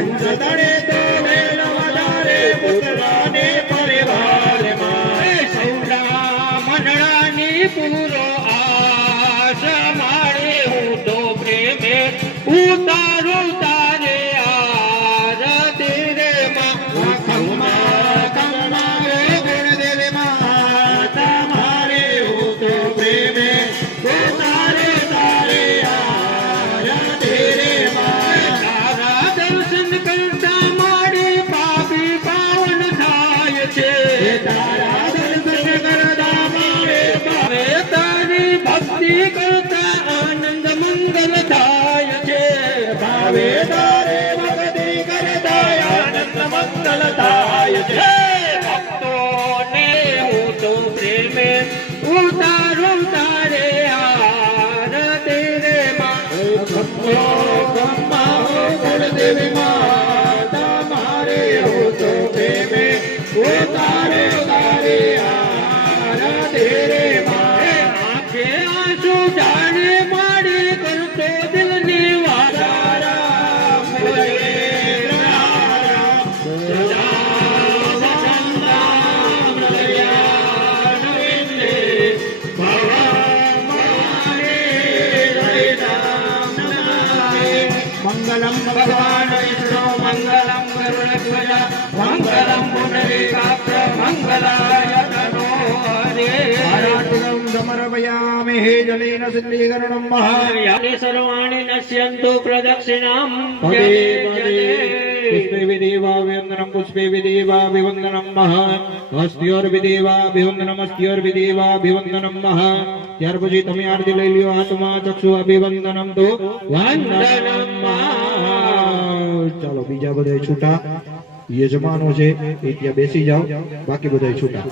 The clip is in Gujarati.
પંચદળે તો વેલ વધારે પુત્રાને પરિવારમાં સૌરા મંડળાની પૂરો આશ મારે હું તો પ્રેમે ઉતારું તારે આરતી રે માં ખમ્મા ખમ્મા રે ગુણદેવ માતા મારે હું તો પ્રેમે ઉતારે તારે આરતી રે માં તારા દર્શન કરતા મારી પાપી પાવન થાય છે તારા દર્શન કરતા મારે ભાવે તારી ભક્તિ કરતા આનંદ મંગલ થાય છે ભાવે તારે ભક્તિ કરતા આનંદ મંગલ થાય છે ભક્તોને હું તો પ્રેમે ઉતારું તારે આરતી રે માં ખમ્મો ખમ્મા હો ગુણદેવી માતા મારે હું તો પ્રેમે ઉતારે તારે આરતી રે માં આંખે આંસુ જાણે મારી કરતો દિલની વાત રામ હરે રામ સદા વસંતમ હૃદયાન વિંદે ભવમાને હરે રામ નમામે મંગલમ ભગવાન વિષ્ણુ મંગલમ ગરુડધ્વજ મંગલમ પુંડરીકાક્ષ મંગલાય તનો હરે આરાધનમ સમર્પયામિ હે જલેન સિદ્ધીકરણમ મહાયાનિ સર્વાણિ નશ્યન્તુ પ્રદક્ષિણામ પદે પદે પુષ્પે વિદેવા વિવંદનમ પુષ્પે વિદેવા વિવંદનમ મહા હસ્ત્યોર વિદેવા વિવંદનમ હસ્ત્યોર વિદેવા વિવંદનમ મહા ત્યાર પછી તમે આરતી લઈ લ્યો આત્મા ચક્ષુ અભિવંદનમ તો વંદનમ મહા ચાલો બીજા બધા છૂટા યજમાનો છે એ ત્યાં બેસી જાઓ બાકી બધા છૂટા